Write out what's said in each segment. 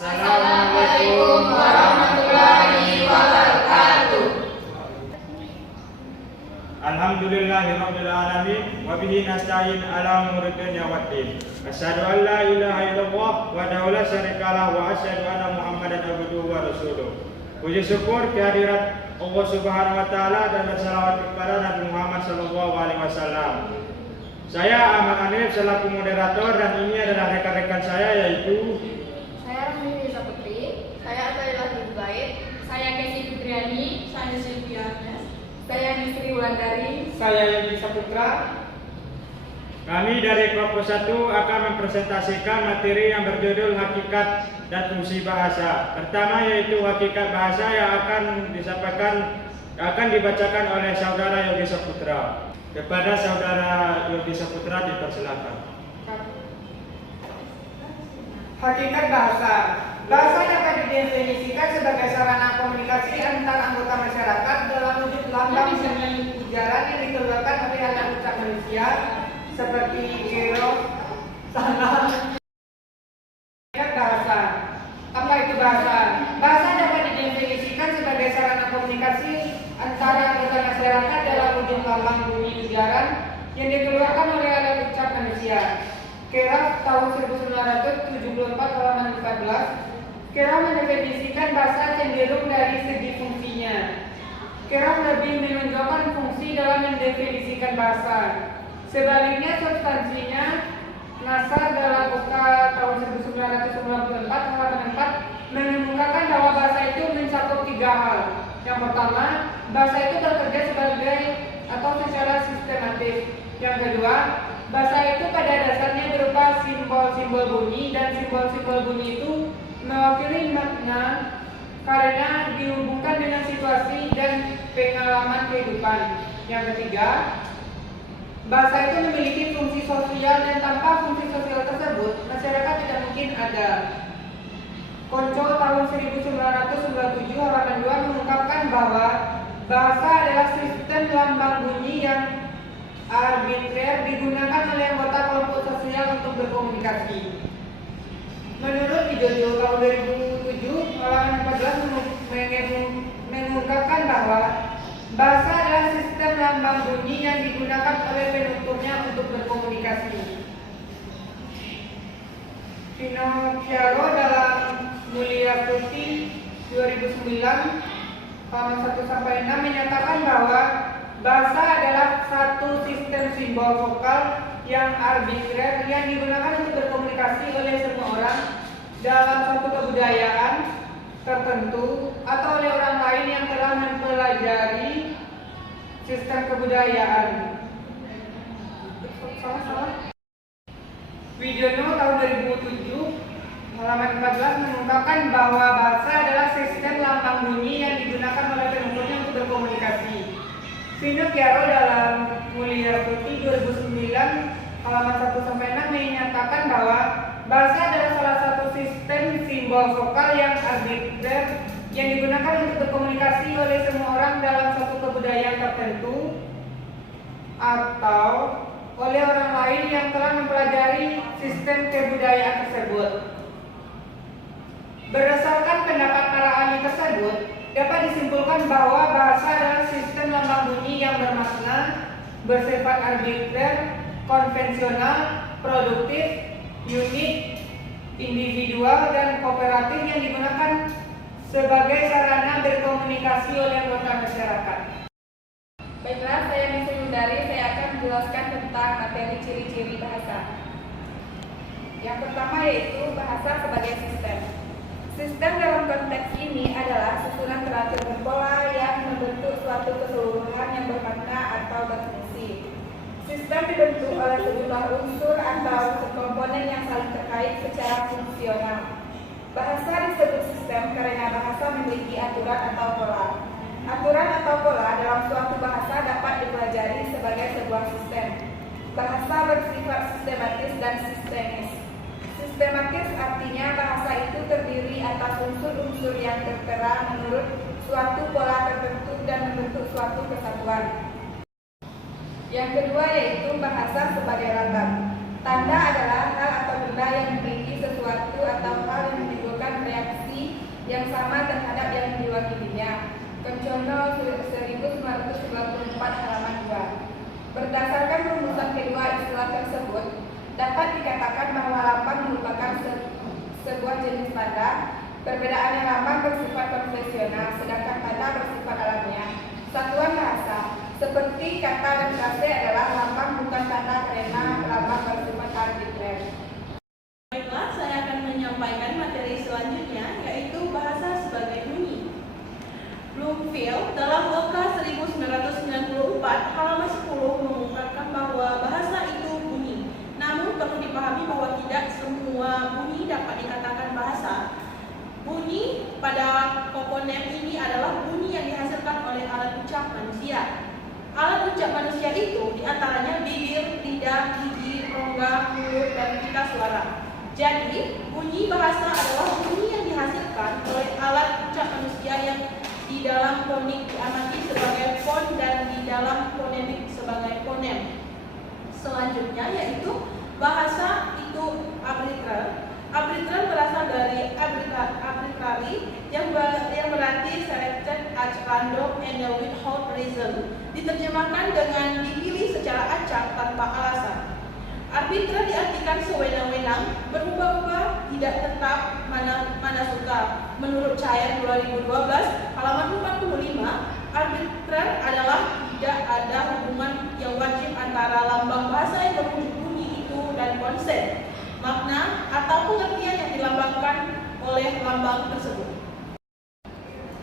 Assalamualaikum warahmatullahi wabarakatuh. Alhamdulillahirabbil alamin wa bihi nasta'in ala umuri dunya waddin. Asyhadu an la ilaha illallah wa la syarikalah wa asyhadu anna Muhammadan abduhu wa rasuluh. Puji syukur kehadirat Allah Subhanahu wa taala dan bersalawat kepada Nabi Muhammad sallallahu alaihi wasallam. Saya Ahmad Hanif selaku moderator dan ini adalah rekan-rekan saya yaitu Saya Rahmi Riza Putri, saya Atailah Hidayat, saya Kesi Fitriani, saya Sylvia, saya Nisri Wulandari, saya Yudi Saputra. Kami dari kelompok 1 akan mempresentasikan materi yang berjudul Hakikat dan Fungsi Bahasa. Pertama yaitu hakikat bahasa yang akan dibacakan oleh saudara Yogi Saputra. Kepada saudara Yogi Saputra dipersilakan. Hakikat bahasa. Bahasa dapat didefinisikan sebagai sarana komunikasi antar anggota masyarakat dalam wujud lambang seni ujaran yang dikeluarkan oleh alat ucap manusia seperti hero, salam. Hakikat bahasa. Apa itu bahasa? Bahasa dapat didefinisikan sebagai sarana komunikasi antara anggota masyarakat dalam wujud lambang bunyi ujaran yang dikeluarkan oleh alat ucap manusia. Keraf tahun 1974 halaman 14. Keraf mendefinisikan bahasa cenderung dari segi fungsinya. Keraf lebih menunjukkan fungsi dalam mendefinisikan bahasa. Sebaliknya substansinya, NASA dalam buka tahun 1994 halaman 4 mengemukakan bahwa bahasa itu mencakup 3 hal. Yang pertama, bahasa itu bekerja sebagai atau secara sistematis. Yang kedua, bahasa itu pada dasarnya berupa simbol-simbol bunyi dan simbol-simbol bunyi itu mewakili makna karena dihubungkan dengan situasi dan pengalaman kehidupan. Yang ketiga, bahasa itu memiliki fungsi sosial dan tanpa fungsi sosial tersebut masyarakat tidak mungkin ada. Konco tahun 1997 halaman 2 mengungkapkan bahwa bahasa adalah sistem lambang bunyi yang arbitrer digunakan oleh anggota kelompok sosial untuk berkomunikasi. Menurut Wijojo tahun 2007 halaman 14 mengungkapkan bahwa bahasa adalah sistem lambang bunyi yang digunakan oleh penuturnya untuk berkomunikasi. Pino Piaro dalam Mulia Tuti 2009 halaman 1-6 menyatakan bahwa bahasa adalah satu sistem simbol vokal yang arbitrer yang digunakan untuk berkomunikasi oleh semua orang dalam suatu kebudayaan tertentu atau oleh orang lain yang telah mempelajari sistem kebudayaan. Wijono tahun 2007 halaman 14 mengungkapkan bahwa bahasa adalah sistem lambang bunyi yang digunakan oleh penuturnya untuk berkomunikasi. Vino Chiaro dalam Mulia Tuti 2009 halaman 1-6 menyatakan bahwa bahasa adalah salah satu sistem simbol vokal yang arbitrer yang digunakan untuk berkomunikasi oleh semua orang dalam suatu kebudayaan tertentu atau oleh orang lain yang telah mempelajari sistem kebudayaan tersebut. Berdasarkan pendapat para ahli tersebut, dapat disimpulkan bahwa bahasa adalah sistem lambang bunyi yang bermakna, bersifat arbitrer, konvensional, produktif, unik, individual, dan kooperatif yang digunakan sebagai sarana berkomunikasi oleh anggota masyarakat. Baiklah, saya Nisri Wulandari, saya akan menjelaskan tentang materi ciri-ciri bahasa. Yang pertama yaitu bahasa sebagai sistem. Sistem dalam konteks ini adalah susunan teratur berpola yang membentuk suatu keseluruhan yang bermakna atau berfungsi. Sistem dibentuk oleh sejumlah unsur atau komponen yang saling terkait secara fungsional. Bahasa disebut sistem karena bahasa memiliki aturan atau pola. Aturan atau pola dalam suatu bahasa dapat dipelajari sebagai sebuah sistem. Bahasa bersifat sistematis dan sistemis. Sistematis artinya bahasa itu terdiri atas unsur-unsur yang tertera menurut suatu pola tertentu dan membentuk suatu kesatuan. Yang kedua yaitu bahasa sebagai latar. Tanda adalah hal atau benda yang memiliki sesuatu atau hal yang menimbulkan reaksi sama terhadap yang diwakilinya. Contoh 1994 halaman 2. Berdasarkan rumusan kedua istilah tersebut, dapat dikatakan bahwa lambang merupakan sebuah jenis tanda. Perbedaannya lambang bersifat konvensional, sedangkan tanda bersifat alamiah. Satuan bahasa, seperti kata dan frase adalah lambang bukan tanda karena lambang bersifat arbitrer. Baiklah, saya akan menyampaikan materi selanjutnya, yaitu bahasa sebagai bunyi. Bloomfield dalam OKA 1994 halaman 10 mengungkapkan bahwa bahasa itu bunyi. Namun perlu dipahami bahwa tidak semua bunyi dapat dikatakan bahasa. Bunyi pada komponen ini adalah bunyi yang dihasilkan oleh alat ucap manusia. Alat ucap manusia itu diantaranya bibir, lidah, gigi, rongga, mulut, dan pita suara. Jadi, bunyi bahasa adalah bunyi yang dihasilkan oleh alat ucap manusia yang di dalam fonik diamati sebagai fon dan di dalam fonemik sebagai fonem. Selanjutnya yaitu bahasa itu arbitrer. Arbitrer berasal dari arbitrary yang berarti selected at random and without reason. Diterjemahkan dengan dipilih secara acak tanpa alasan. Arbitrer diartikan sewenang-wenang, berubah-ubah, tidak tetap, mana suka. Menurut Cair 2012 halaman 45, arbitrer adalah tidak ada hubungan yang wajib antara lambang bahasa yang berwujud bunyi itu dan konsep, makna atau pengertian yang dilambangkan oleh lambang tersebut.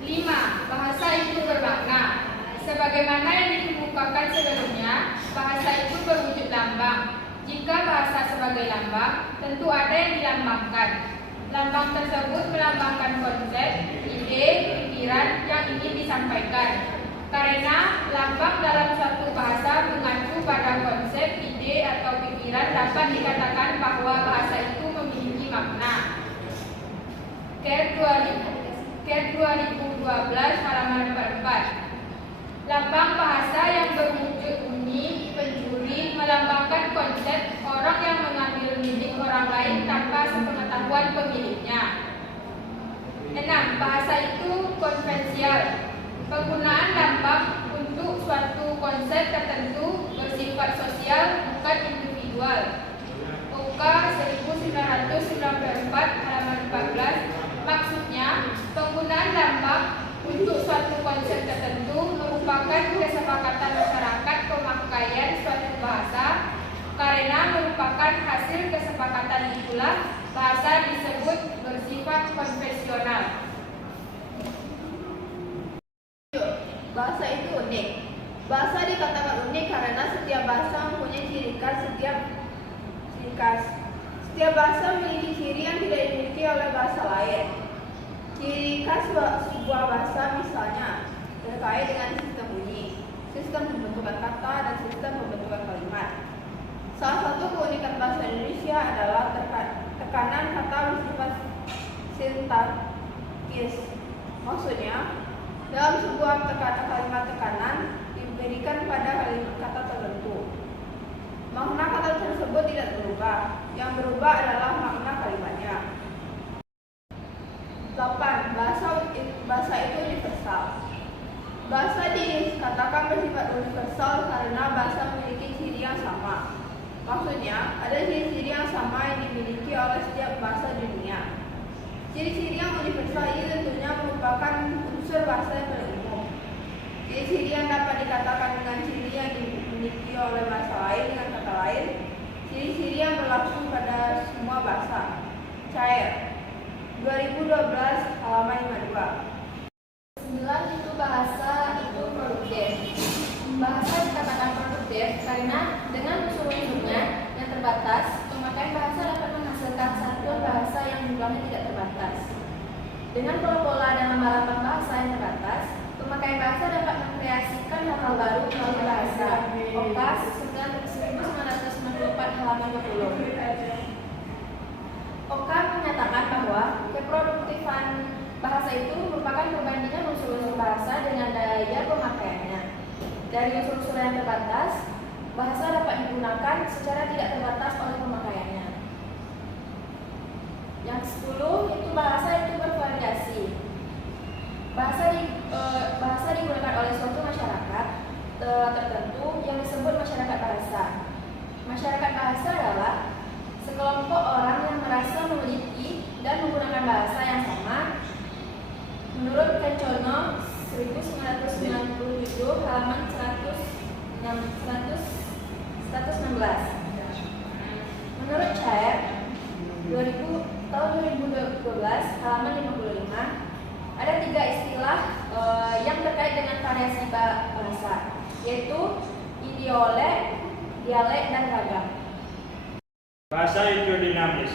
5. Bahasa itu bermakna. Sebagaimana yang dikemukakan sebelumnya, bahasa itu berwujud lambang. Jika bahasa sebagai lambang, tentu ada yang dilambangkan. Lambang tersebut melambangkan konsep, ide, pikiran yang ingin disampaikan. Karena lambang dalam suatu bahasa mengacu pada konsep, ide, atau pikiran, dapat dikatakan bahwa bahasa itu memiliki makna. Care 2012 halaman 44. Lambang bahasa yang berwujud bunyi, pencuri, melambangkan konsep orang yang mengambil milik orang lain tanpa sepengetahuan pemiliknya. 6. Bahasa itu konvensial. Penggunaan lambang untuk suatu konsep tertentu bersifat sosial, bukan individual. OK 1994 halaman 14. Maksudnya, penggunaan lambang untuk suatu konsep tertentu merupakan kesepakatan masyarakat pemakaian suatu bahasa. Karena merupakan hasil kesepakatan itulah bahasa disebut bersifat konvensional. Bahasa itu unik. Bahasa dikatakan unik karena setiap bahasa mempunyai ciri khas. Setiap bahasa memiliki ciri yang tidak dimiliki oleh bahasa lain. Ciri khas sebuah bahasa misalnya terkait dengan sistem bunyi, sistem pembentukan kata, dan sistem pembentukan kalimat. Salah satu keunikan bahasa Indonesia adalah tekanan kata bersifat sintaktis. Maksudnya, dalam sebuah kalimat tekanan diberikan pada kalimat kata tertentu. Makna kata tersebut tidak berubah. Yang berubah adalah makna kalimatnya. 8. Bahasa itu universal. Bahasa dikatakan bersifat universal karena bahasa memiliki ciri yang sama. Maksudnya, ada ciri-ciri yang sama yang dimiliki oleh setiap bahasa dunia. Ciri-ciri yang universal ini tentunya merupakan unsur bahasa yang paling umum. Ciri-ciri yang dapat dikatakan dengan ciri yang dimiliki oleh bahasa lain dengan kata lain, ciri-ciri yang berlaku pada semua bahasa. Cair 2012 halaman 52. 9. Itu bahasa itu produktif. Bahasa dikatakan produktif karena dengan unsur-unsurnya yang terbatas, pemakaian bahasa dapat menghasilkan satuan bahasa yang jumlahnya tidak terbatas. Dengan pola-pola dan lambang bahasa yang terbatas, pemakaian bahasa dapat mengkreasikan hal-hal baru melalui bahasa. OKAS 1994 halaman 20. OKA menyatakan bahwa keproduktifan bahasa itu merupakan perbandingan unsur-unsur bahasa dengan daya pemakaiannya. Dari unsur-unsur yang terbatas, bahasa dapat digunakan secara tidak terbatas oleh pemakaiannya. Yang 10 itu bahasa itu bervariasi. bahasa yang sama. Menurut Kencono 1997 halaman 116. Menurut Chair tahun 2012 halaman 55 ada 3 istilah yang terkait dengan variasi bahasa, yaitu idiolek, dialek, dan ragam. Bahasa itu dinamis.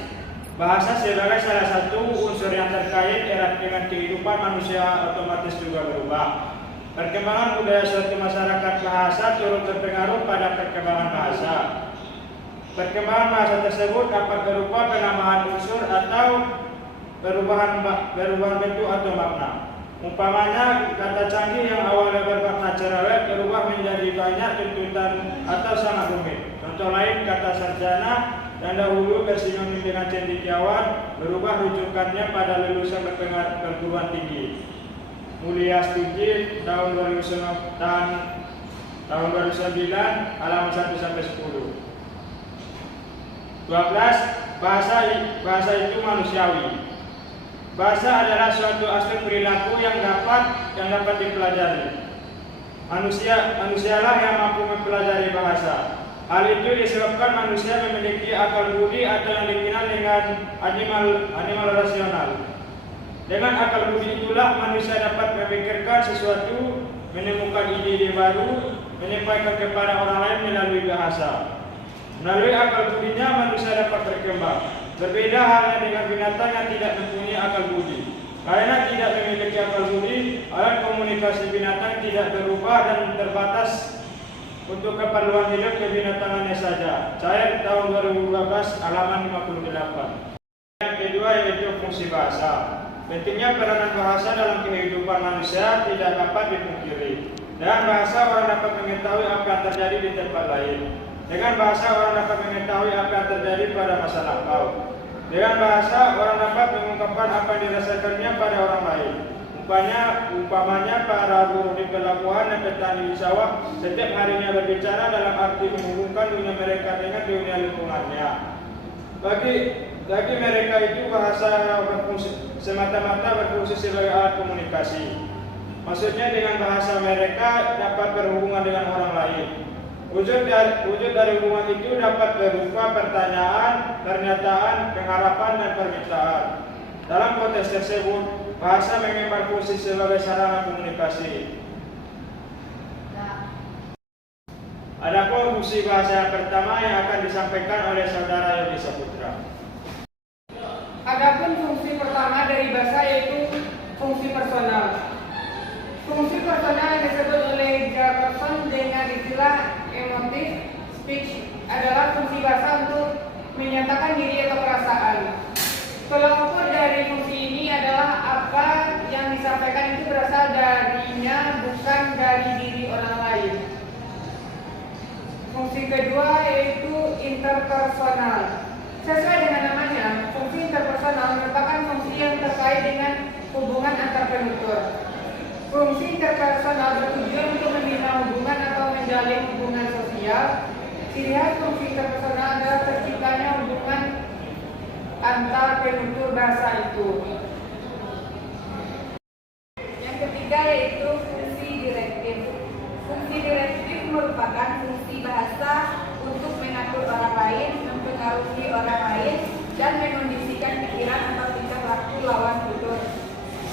Bahasa sebagai salah satu unsur yang terkait erat dengan kehidupan manusia otomatis juga berubah. Perkembangan budaya suatu masyarakat bahasa turut berpengaruh pada perkembangan bahasa. Perkembangan bahasa tersebut dapat berupa penambahan unsur atau perubahan bentuk atau makna. Umpamanya, kata canggih yang awalnya bermakna cerewet berubah menjadi banyak tuntutan atau sangat rumit. Contoh lain, kata sarjana yang dahulu bersinonim dengan cendekiawan berubah rujukannya pada lulusan perguruan tinggi. Mulia Studi tahun 2009 halaman 1-10. 12. Bahasa itu manusiawi. Bahasa adalah suatu aspek perilaku yang dapat dipelajari. Manusialah yang mampu mempelajari bahasa. Hal itu disebabkan manusia memiliki akal budi atau yang dikenal dengan animal rasional. Dengan akal budi itulah manusia dapat memikirkan sesuatu, menemukan ide-ide baru, menyampaikan kepada orang lain melalui bahasa. Melalui akal budinya manusia dapat berkembang. Berbeda halnya dengan binatang yang tidak mempunyai akal budi. Karena tidak memiliki akal budi, alat komunikasi binatang tidak berubah dan terbatas untuk keperluan hidup kebinatangannya saja. Cair tahun 2012 halaman 58. Yang kedua yaitu fungsi bahasa. Pentingnya peranan bahasa dalam kehidupan manusia tidak dapat dipungkiri. Dengan bahasa orang dapat mengetahui apa yang terjadi di tempat lain. Dengan bahasa orang dapat mengetahui apa yang terjadi pada masa lampau. Dengan bahasa orang dapat mengungkapkan apa yang dirasakannya pada orang lain. Umpamanya para buruh di pelabuhan dan petani di sawah setiap harinya berbicara dalam arti menghubungkan dunia mereka dengan dunia lingkungannya. Bagi mereka itu bahasa semata-mata berfungsi sebagai alat komunikasi. Maksudnya dengan bahasa mereka dapat berhubungan dengan orang lain. Wujud dari hubungan itu dapat berupa pertanyaan, pernyataan, pengharapan, dan permintaan. Dalam konteks tersebut, bahasa memang berfungsi sebagai sarana komunikasi. Adapun fungsi bahasa yang pertama yang akan disampaikan oleh saudara Yogi Saputra. Adapun fungsi pertama dari bahasa yaitu fungsi personal. Fungsi personal yang disebut oleh Jefferson dengan istilah emotive speech adalah fungsi bahasa untuk menyatakan diri atau perasaan. Tolak ukur dari fungsi ini adalah apa yang disampaikan itu berasal darinya, bukan dari diri orang lain. Fungsi kedua yaitu interpersonal. Sesuai dengan namanya, fungsi interpersonal merupakan fungsi yang terkait dengan hubungan antar penutur. Fungsi interpersonal bertujuan untuk membina hubungan atau menjalin hubungan sosial. Ciri khas fungsi interpersonal adalah terciptanya hubungan antar penutur bahasa itu. Yang ketiga yaitu fungsi direktif. Fungsi direktif merupakan fungsi bahasa untuk mengatur orang lain, mempengaruhi orang lain, dan mengondisikan pikiran atau tingkah laku lawan tutur.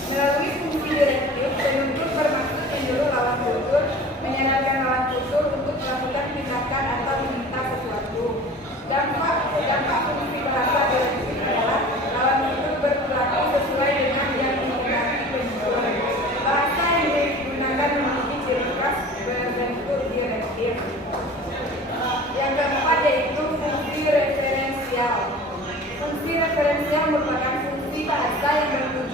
Melalui fungsi direktif, penutur bermaksud menyuruh lawan tutur, menyarankan lawan tutur untuk melakukan tindakan atau meminta sesuatu. Dampak fungsi bahasa direktif adalah lawan tutur berperilaku sesuai dengan yang dikehendaki penutur. Bahasa yang digunakan memiliki ciri khas berbentuk direktif. Yang keempat yaitu fungsi referensial. Fungsi referensial merupakan fungsi bahasa yang bertujuan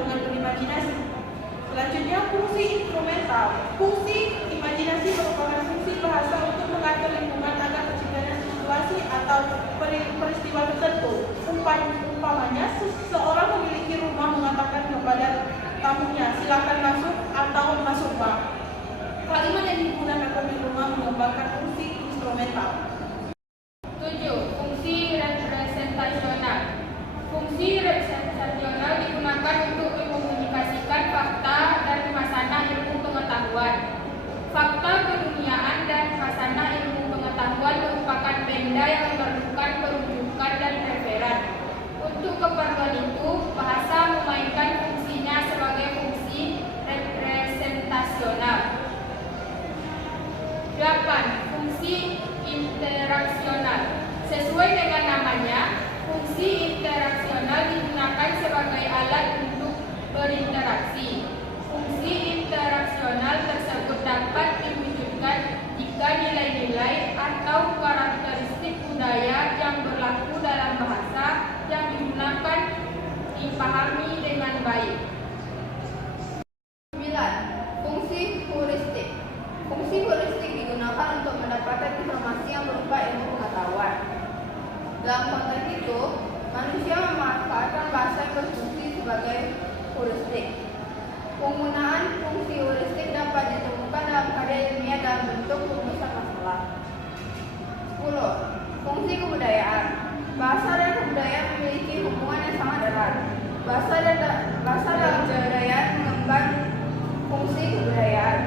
dengan berimajinasi. Selanjutnya, fungsi instrumental. Fungsi imajinasi merupakan fungsi bahasa untuk mengatur lingkungan agar terciptanya situasi atau peristiwa tertentu. Umpamanya, seseorang memiliki rumah mengatakan kepada tamunya, silakan masuk atau masuk bang. Kalimat yang digunakan pemilik rumah menggambarkan fungsi instrumental. 7. Fungsi representasional. Fungsi representasional digunakan untuk mengkomunikasikan fakta dan khasanah ilmu pengetahuan. Fakta keduniaan dan khasanah ilmu pengetahuan merupakan benda yang memerlukan perujukan dan referen. Untuk keperluan itu, bahasa memainkan fungsinya sebagai fungsi representasional. 8. Fungsi interaksional. Sesuai dengan namanya, fungsi interaksional digunakan sebagai alat untuk berinteraksi. Fungsi interaksional tersebut dapat diwujudkan jika nilai-nilai atau karakteristik budaya yang berlaku dalam bahasa yang digunakan dipahami dengan baik. 9. Fungsi heuristik. Fungsi heuristik digunakan untuk mendapatkan informasi yang berupa ilmu pengetahuan. Dalam konteks itu, manusia memanfaatkan bahasa yang berfungsi sebagai heuristik. Penggunaan fungsi heuristik dapat ditemukan dalam karya ilmiah dalam bentuk rumusan masalah. 10. Fungsi kebudayaan. Bahasa dan kebudayaan memiliki hubungan yang sangat erat. Bahasa dalam kebudayaan mengemban fungsi kebudayaan.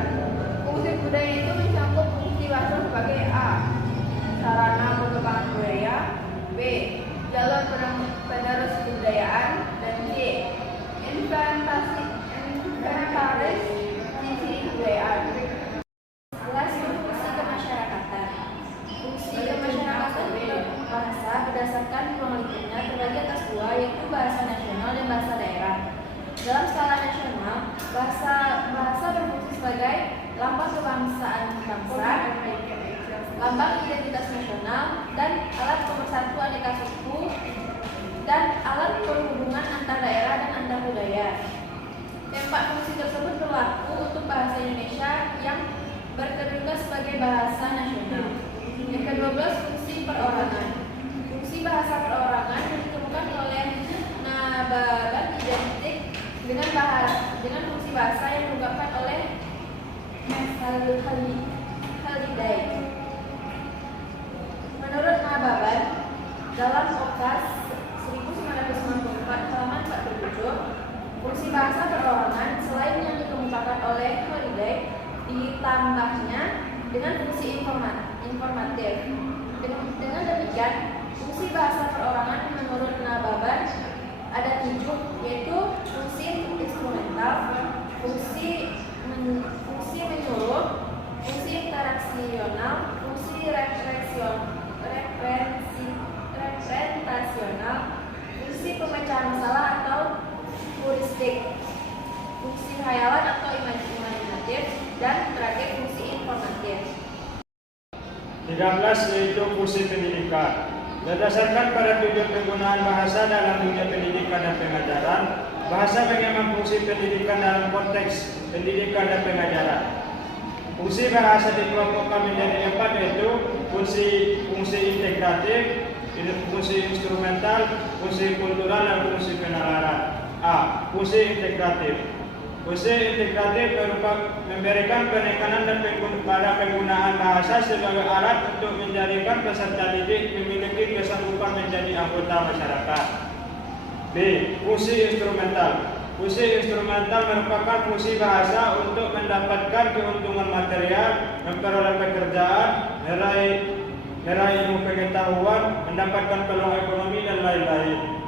Fungsi budaya itu mencakup fungsi bahasa sebagai a. sarana perkembangan budaya, b. jalur penerus kebudayaan, dan c. inventaris sisi kebudayaan. 11. Fungsi kemasyarakatan. Fungsi kemasyarakatan untuk bahasa berdasarkan ruang lingkupnya terbagi atas dua, yaitu bahasa nasional dan bahasa daerah. Dalam skala nasional, bahasa berfungsi sebagai lambang kebangsaan bangsa, lambang identitas nasional, dan alat pemersatu aneka suku, dan alat perhubungan antar daerah dan antar budaya. Keempat fungsi tersebut berlaku untuk bahasa Indonesia yang berkedudukan sebagai bahasa nasional. Yang ke-12, fungsi perorangan. Fungsi bahasa perorangan ditemukan oleh Nababan identik dengan fungsi bahasa yang diungkapkan oleh Haliday. Menurut Nababan, dalam Okas 1994 halaman 47, fungsi bahasa perorangan selain yang dikemukakan oleh Haliday ditambahnya dengan fungsi informatif. Dengan demikian, fungsi bahasa perorangan menurut Nababan ada 7, yaitu fungsi instrumental, fungsi menyuruh, fungsi interaksional, fungsi representasional, fungsi pemecahan masalah atau heuristik, fungsi hayalan atau imajinatif, dan terakhir fungsi informatif. 13 yaitu fungsi pendidikan. Berdasarkan pada tujuan penggunaan bahasa dalam dunia pendidikan dan pengajaran, bahasa mengemban fungsi pendidikan dalam konteks pendidikan dan pengajaran. Fungsi bahasa dikelompokkan menjadi 4, yaitu fungsi integratif, fungsi instrumental, fungsi kultural, dan fungsi penalaran. A. Fungsi integratif. Fungsi integratif berupa memberikan penekanan dan pada penggunaan bahasa sebagai alat untuk menjadikan peserta didik memiliki kesanggupan menjadi anggota masyarakat. B. Fungsi instrumental. Fungsi instrumental merupakan fungsi bahasa untuk mendapatkan keuntungan material, memperoleh pekerjaan, meraih ilmu pengetahuan, mendapatkan peluang ekonomi, dan lain-lain.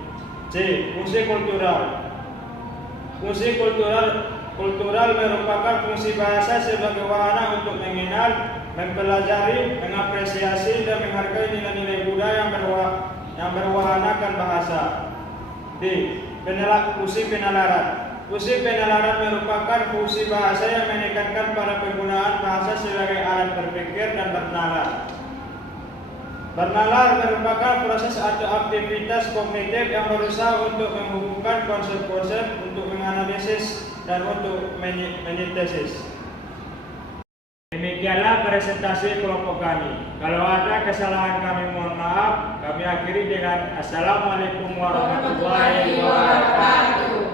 C. Fungsi kultural. Fungsi kultural merupakan fungsi bahasa sebagai wahana untuk mengenal, mempelajari, mengapresiasi, dan menghargai nilai-nilai budaya yang berwahanakan bahasa. D. Fungsi penalaran. Fungsi penalaran merupakan fungsi bahasa yang menekankan pada penggunaan bahasa sebagai alat berpikir dan bernalar. Bernalar merupakan proses atau aktivitas kognitif yang berusaha untuk menghubungkan konsep-konsep, untuk menganalisis, dan untuk mensintesis. Demikianlah presentasi kelompok kami. Kalau ada kesalahan kami mohon maaf. Kami akhiri dengan Assalamualaikum warahmatullahi wabarakatuh.